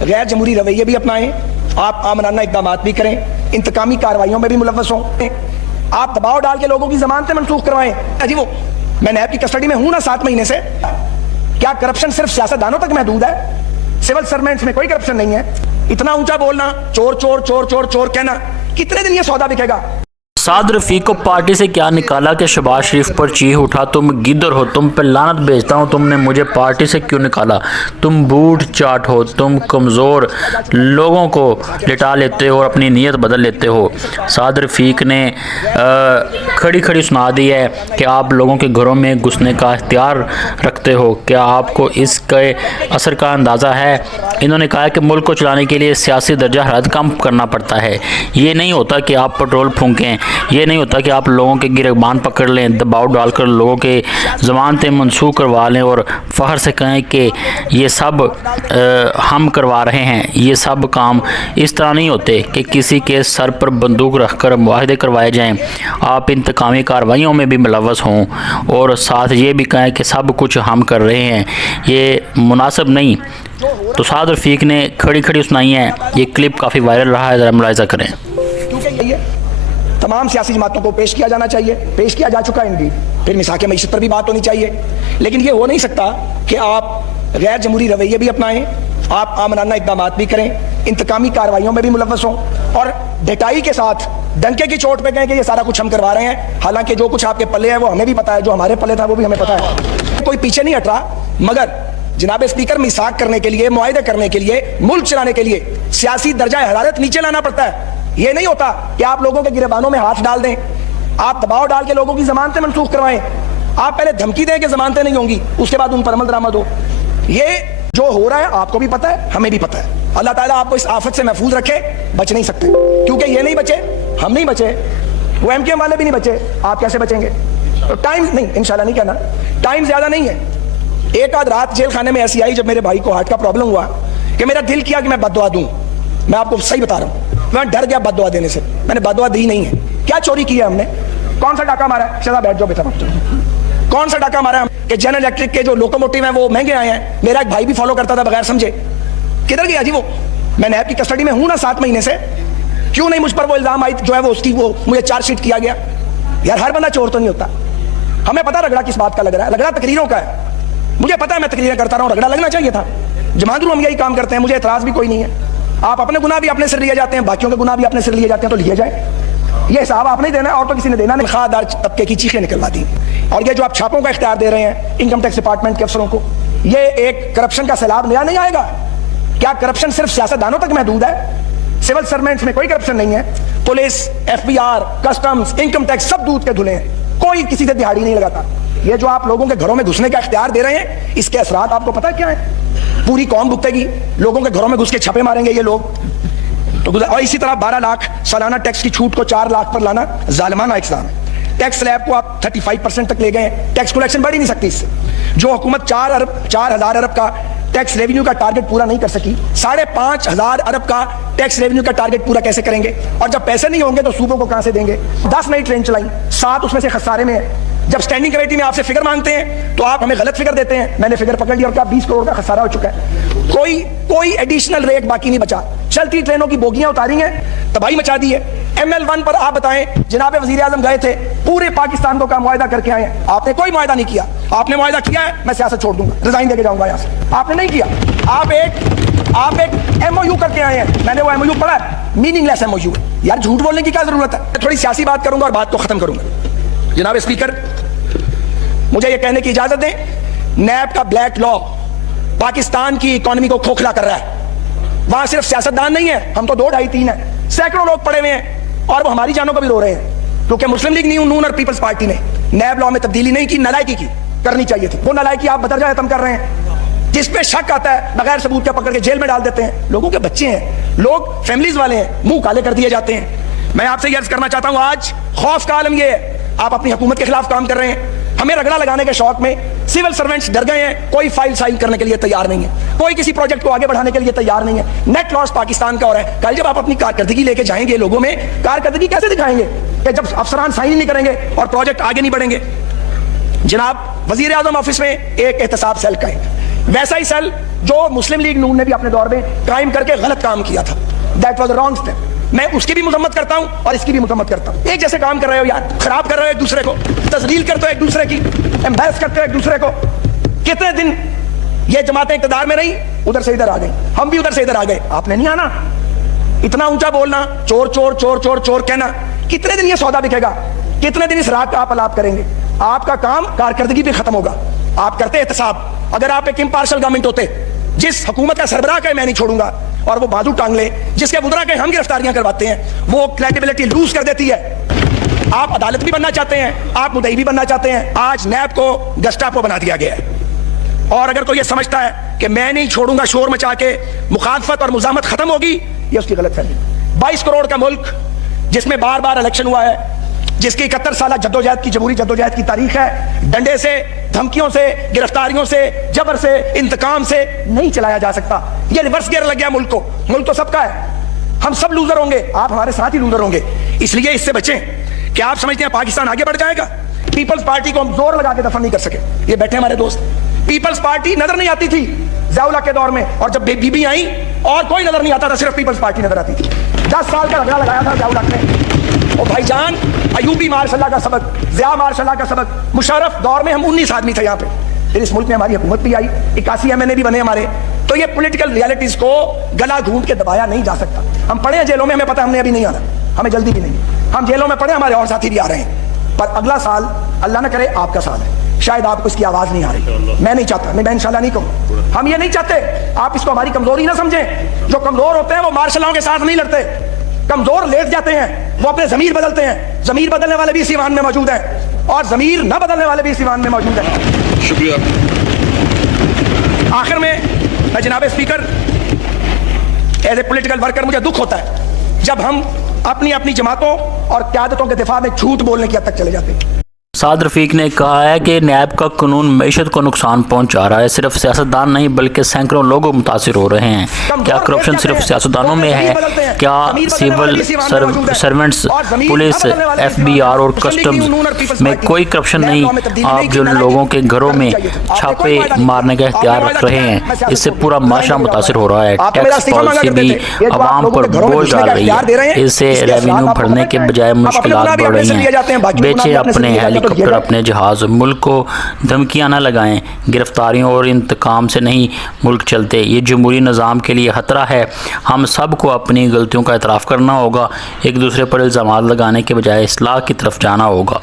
غیر جمہوری رویے بھی اپنائیں، آپ آمرانہ اقدامات بھی کریں، انتقامی کارروائیوں میں بھی ملوث ہوں، آپ دباؤ ڈال کے لوگوں کی ضمانتیں منسوخ کروائیں۔ جی وہ میں نیب کی کسٹڈی میں ہوں نا 7 مہینے سے، کیا کرپشن صرف سیاستدانوں تک محدود ہے؟ سول سرونٹس میں کوئی کرپشن نہیں ہے؟ اتنا اونچا بولنا، چور چور چور چور چور کہنا، کتنے دن یہ سودا بکے گا؟ سعد رفیق کو پارٹی سے کیا نکالا کہ شہباز شریف پر چیخ اٹھا تم گدر ہو، تم پہ لعنت بھیجتا ہوں، تم نے مجھے پارٹی سے کیوں نکالا، تم بوٹ چاٹ ہو، تم کمزور لوگوں کو لٹا لیتے ہو اور اپنی نیت بدل لیتے ہو۔ سعد رفیق نے کھڑی کھڑی سنا دی ہے کہ آپ لوگوں کے گھروں میں گھسنے کا اختیار رکھتے ہو، کیا آپ کو اس کے اثر کا اندازہ ہے؟ انہوں نے کہا کہ ملک کو چلانے کے لیے سیاسی درجہ حرارت کم کرنا پڑتا ہے، یہ نہیں ہوتا کہ آپ پٹرول پھونکیں، یہ نہیں ہوتا کہ آپ لوگوں کے گربان پکڑ لیں، دباؤ ڈال کر لوگوں کے ضمانتیں منسوخ کروا لیں اور فخر سے کہیں کہ یہ سب ہم کروا رہے ہیں۔ یہ سب کام اس طرح نہیں ہوتے کہ کسی کے سر پر بندوق رکھ کر معاہدے کروائے جائیں، آپ انتقامی کارروائیوں میں بھی ملوث ہوں اور ساتھ یہ بھی کہیں کہ سب کچھ ہم کر رہے ہیں، یہ مناسب نہیں۔ تو سعد رفیق نے کھڑی کھڑی سنائی ہے، یہ کلپ کافی وائرل رہا ہے، ذرا ملاحظہ کریں۔ کیونکہ یہ تمام سیاسی جماعتوں کو پیش کیا جانا چاہیے، پیش کیا جا چکا ہے انڈیڈ، پھر مساق معیشت پر بھی بات ہونی چاہیے، لیکن یہ ہو نہیں سکتا کہ آپ غیر جمہوری رویے بھی اپنائیں، آپ آمرانہ اقدامات بھی کریں، انتقامی کارروائیوں میں بھی ملوث ہوں اور ڈٹائی کے ساتھ ڈنکے کی چوٹ پہ کہیں کہ یہ سارا کچھ ہم کروا رہے ہیں، حالانکہ جو کچھ آپ کے پلے ہے وہ ہمیں بھی پتا ہے، جو ہمارے پلے تھا وہ بھی ہمیں پتا ہے، کوئی پیچھے نہیں ہٹ رہا۔ مگر جناب اسپیکر، میثاق کرنے کے لیے، معاہدے کرنے کے لیے، ملک چلانے کے لیے سیاسی درجہ حرارت نیچے لانا پڑتا ہے۔ یہ نہیں ہوتا کہ آپ لوگوں کے گریبانوں میں ہاتھ ڈال دیں، آپ دباؤ ڈال کے لوگوں کی ضمانتیں منسوخ کروائیں، آپ پہلے دھمکی دیں کہ ضمانتیں نہیں ہوں گی، اس کے بعد ان پر عمل درآمد ہو۔ یہ جو ہو رہا ہے آپ کو بھی پتا ہے، ہمیں بھی پتا ہے۔ اللہ تعالیٰ آپ کو اس آفت سے محفوظ رکھے، بچ نہیں سکتے، کیونکہ یہ نہیں بچے، ہم نہیں بچے، وہ ایم کیو ایم والے بھی نہیں بچے، آپ کیسے بچیں گے؟ تو ٹائم نہیں، انشاءاللہ نہیں کہنا، ٹائم زیادہ نہیں ہے۔ ایک آدھ رات جیل خانے میں ایسی آئی جب میرے بھائی کو ہارٹ کا پرابلم ہوا کہ میرا دل کیا کہ میں بد دعا دوں، میں آپ کو صحیح بتا رہا ہوں، میں ڈر گیا بد دعا دینے سے، میں نے بد دعا دی نہیں ہے۔ کیا چوری کی ہے ہم نے؟ کون سا ڈاکہ مارا ہے؟ شہزاد بیٹھ جاؤ بیٹا، کون سا ڈاکہ مارا ہے کہ جنرل الیکٹرک کے جو لوکوموٹیو ہیں وہ مہنگے آئے ہیں، میرا ایک بھائی بھی فالو کرتا تھا بغیر سمجھے، کدھر گیا جی وہ؟ میں نیب کی کسٹڈی میں ہوں نا 7 مہینے سے، کیوں نہیں مجھ پر وہ الزام آئی جو ہے وہ اس کی وہ مجھے چارج شیٹ کیا گیا؟ یار ہر بندہ چور تو نہیں ہوتا، ہمیں پتا رگڑا کس بات کا لگ رہا ہے، رگڑا تقریروں کا ہے، مجھے پتا ہے میں تقریریں کرتا رہا ہوں، رگڑا لگنا چاہیے تھا، جماعت ہم یہی کام کرتے ہیں، مجھے اعتراض بھی کوئی نہیں ہے۔ آپ اپنے گناہ بھی اپنے سر لیے جاتے ہیں، باقیوں کے گناہ بھی اپنے سر لیے جاتے ہیں، تو لیے جائیں، یہ حساب آپ نہیں دینا ہے اور تو کسی نے دینا نہیں۔ خادار طبقے کی چیخیں نکلوا دی، اور یہ جو آپ چھاپوں کا اختیار دے رہے ہیں انکم ٹیکس ڈپارٹمنٹ کے افسروں کو، یہ ایک کرپشن کا سیلاب نیا نہیں آئے گا؟ کیا کرپشن صرف سیاستدانوں تک محدود ہے؟ سول سرونٹس میں کوئی کرپشن نہیں ہے، police, F B R, customs, income tax سب دودھ کے دھلے ہیں، کوئی کسی سے دہاڑی نہیں لگاتا۔ یہ جو آپ لوگوں کے گھروں میں گھسنے کا اختیار دے رہے ہیں، اس کے اثرات آپ کو پتہ کیا ہے؟ پوری قوم بھگتے گی، لوگوں کے گھروں میں گھس کے چھاپے ماریں گے یہ لوگ، اور اسی طرح 12 لاکھ سالانہ ٹیکس کی چھوٹ کو 4 لاکھ پر لانا ظالمانہ اقدام ہے۔ ٹیکس سلیب کو آپ 35% تک لے گئے ہیں، ٹیکس کلیکشن بڑھ ہی نہیں سکتی اس سے۔ جو حکومت 4,000 ارب کا ٹیکس ریونیو کا ٹارگٹ پورا نہیں کر سکی، 5,500 ارب کا ٹیکس ریونیو کا ٹارگٹ پورا کیسے کریں گے؟ اور جب پیسے نہیں ہوں گے تو صوبوں کو کہاں سے دیں گے؟ 10 نئی ٹرین چلائیں، 7 اس میں سے خسارے میں ہیں۔ جب اسٹینڈنگ کمیٹی میں آپ سے فگر مانگتے ہیں تو آپ ہمیں غلط فگر دیتے ہیں، میں نے فگر پکڑ لیا اور کیا 20 کروڑ کا خسارہ ہو چکا ہے، کوئی ایڈیشنل ریٹ باقی نہیں بچا، چلتی ٹرینوں کی بوگیاں اتاری ہیں، تباہی مچا دی ہے۔ ML1 پر آپ بتائیں، جناب وزیر اعظم گئے تھے، پورے پاکستان کو کا معاہدہ کر کے آئے ہیں، آپ نے کوئی معاہدہ نہیں کیا۔ آپ نے معاہدہ کیا ہے میں سیاست چھوڑ دوں گا، ریزائن دے کے جاؤں گا یہاں سے، آپ نے نہیں کیا۔ آپ ایک MOU کر کے آئے ہیں، میں نے وہ MOU پڑھا ہے، میننگ لیس MOU۔ یار جھوٹ بولنے کی کیا ضرورت ہے؟ تھوڑی سیاسی بات کروں گا اور بات کو ختم کروں گا۔ جناب اسپیکر، مجھے یہ کہنے کی اجازت دیں، نیب کا بلیک لا پاکستان کی اکانومی کو کھوکھلا کر رہا ہے۔ وہاں صرف سیاستدان نہیں ہے، ہم تو 2 ڈھائی 3 ہیں، سینکڑوں لوگ پڑے ہوئے ہیں اور وہ ہماری جانوں کو بھی رو رہے ہیں، کیونکہ مسلم لیگ نون اور پیپلز پارٹی نے نیب لا میں تبدیلی نہیں کی، نالائکی کی، کرنی چاہیے تھی۔ وہ نالائکی آپ بدرجہ ختم کر رہے ہیں، جس پہ شک آتا ہے بغیر ثبوت کے پکڑ کے جیل میں ڈال دیتے ہیں۔ لوگوں کے بچے ہیں، لوگ فیملیز والے ہیں، منہ کالے کر دیے جاتے ہیں۔ میں آپ سے یہ عرض کرنا چاہتا ہوں، آج خوف کا عالم یہ ہے، آپ اپنی حکومت کے خلاف کام کر رہے ہیں، ہمیں رگڑا لگانے کے شوق میں سول سرونٹس ڈر گئے ہیں، کوئی فائل سائل کرنے کے لیے تیار نہیں ہے، کوئی کسی پروجیکٹ کو آگے بڑھانے کے لیے تیار نہیں ہے۔ نیٹ لاس پاکستان کا ہو رہا ہے۔ کل جب آپ اپنی کارکردگی لے کے جائیں گے لوگوں میں، کارکردگی کیسے دکھائیں گے کہ جب افسران سائن نہیں کریں گے اور پروجیکٹ آگے نہیں بڑھیں گے؟ جناب وزیر اعظم آفس میں ایک احتساب سیل قائم ہے، ویسا ہی سیل جو مسلم لیگ نون نے بھی اپنے دور میں قائم کر کے غلط کام کیا تھا. That was wrong step. میں اس کی بھی مذمت کرتا ہوں اور اس کی بھی مذمت کرتا ہوں. ایک جیسے کام کر رہے ہو یار, خراب کر رہے ہو ایک دوسرے کو, تذلیل کرتے ہو ایک دوسرے کی, امبیس کرتے ہو ایک دوسرے کو. کتنے دن یہ جماعتیں اقتدار میں رہی, ادھر سے ادھر آ گئی, ہم بھی ادھر سے ادھر آ گئے. آپ نے نہیں آنا, اتنا اونچا بولنا, چور چور چور چور چور کہنا, کتنے دن یہ سودا بکے گا, کتنے دن اس رات کا آپ الاپ کریں گے. آپ کا کام کارکردگی پہ ختم ہوگا. آپ کرتے احتساب. اگر آپ ایک امپارشل گورنمنٹ ہوتے, جس حکومت کا سربراہ کہ میں نہیں چھوڑوں گا اور وہ بازو ٹانگ لے, جس کے وزراء کہ ہم گرفتاریاں کرواتے ہیں, وہ کریڈیبلٹی لوز کر دیتی ہے. آپ عدالت بھی بننا چاہتے ہیں, آپ مدعی بھی بننا چاہتے ہیں. آج نیب کو گسٹاپو بنا دیا گیا ہے. اور اگر کوئی یہ سمجھتا ہے کہ میں نہیں چھوڑوں گا, شور مچا کے مخالفت اور مزاحمت ختم ہوگی, یہ اس کی غلط فہمی. 22 کروڑ کا ملک جس میں بار بار الیکشن ہوا ہے, جس کی 71 سالہ جدوجہد کی, جمہوری جدوجہد کی تاریخ ہے, ڈنڈے سے, دھمکیوں سے, گرفتاریوں سے, جبر سے, انتقام سے نہیں چلایا جا سکتا. یہ ریورس گیئر لگ گیا ملک کو. ملک تو سب کا ہے, ہم سب لوزر ہوں گے, آپ ہمارے ساتھ ہی لوزر ہوں گے. اس لیے اس سے بچیں. کیا آپ سمجھتے ہیں پاکستان آگے بڑھ جائے گا؟ پیپلز پارٹی کو ہم زور لگا کے دفن نہیں کر سکے. یہ بیٹھے ہمارے دوست, پیپلز پارٹی نظر نہیں آتی تھی ضیاء الحق کے دور میں, اور جب بی بی آئی اور کوئی نظر نہیں آتا تھا, صرف پیپلز پارٹی نظر آتی تھی. 10 سال کا جھگڑا لگایا تھا ضیاء الحق نے. اور بھائی جان, ایوبی مارشاء اللہ کا سبق, ضیاء مارشاء اللہ کا سبق, مشرف دور میں ہم 19 آدمی تھے یہاں پہ. پھر اس ملک میں ہماری حکومت بھی آئی, 81 MNA بھی بنے ہمارے. تو یہ پولیٹیکل ریالٹیز کو گلا گھونٹ کے دبایا نہیں جا سکتا. ہم پڑے ہیں جیلوں میں, ہمیں پتہ ہم نے ابھی نہیں آنا, ہمیں جلدی بھی نہیں. ہم جیلوں میں پڑے, ہمارے اور ساتھی بھی آ رہے ہیں. پر اگلا سال اللہ نہ کرے آپ کا سال ہے, شاید آپ کو اس کی آواز نہیں آ رہی. میں نہیں چاہتا, میں انشاءاللہ نہیں کہوں. ہم یہ نہیں چاہتے آپ اس کو ہماری کمزوری نہ سمجھیں. جو کمزور ہوتے ہیں وہ مارشل لاؤ کے ساتھ نہیں لڑتے. کمزور لیٹ جاتے ہیں, وہ اپنے ضمیر بدلتے ہیں. ضمیر بدلنے والے بھی اس ایوان میں موجود ہیں, اور ضمیر نہ بدلنے والے بھی اس ایوان میں موجود ہیں. شکریہ. آخر میں جناب speaker, as a political worker مجھے دکھ ہوتا ہے جب ہم اپنی اپنی جماعتوں اور قیادتوں کے دفاع میں جھوٹ بولنے کی حد تک چلے جاتے ہیں. سعد رفیق نے کہا ہے کہ نیب کا قانون معیشت کو نقصان پہنچا رہا ہے. صرف سیاستدان نہیں بلکہ سینکڑوں لوگ متاثر ہو رہے ہیں. کیا کرپشن صرف سیاستدانوں میں ہے؟ کیا سول سرونٹس, پولیس, FBI اور کسٹمز میں کوئی کرپشن نہیں؟ آپ جو لوگوں کے گھروں میں چھاپے مارنے کا اختیار رکھ رہے ہیں, اس سے پورا معاشرہ متاثر ہو رہا ہے. ٹیکس پالیسی بھی عوام پر بوجھ ڈال رہی ہے. اس سے ریونیو بڑھنے کے بجائے مشکلات بڑھ رہی ہیں. بیچیں اپنے ہیلی کاپٹر, اپنے جہاز, ملک کو دھمکیاں نہ لگائیں. گرفتاریوں اور انتقام سے نہیں ملک چلتے. یہ جمہوری نظام کے لیے خطرہ ہے. ہم سب کو اپنی غلطیوں کا اعتراف کرنا ہوگا. ایک دوسرے پر الزامات لگانے کے بجائے اصلاح کی طرف جانا ہوگا.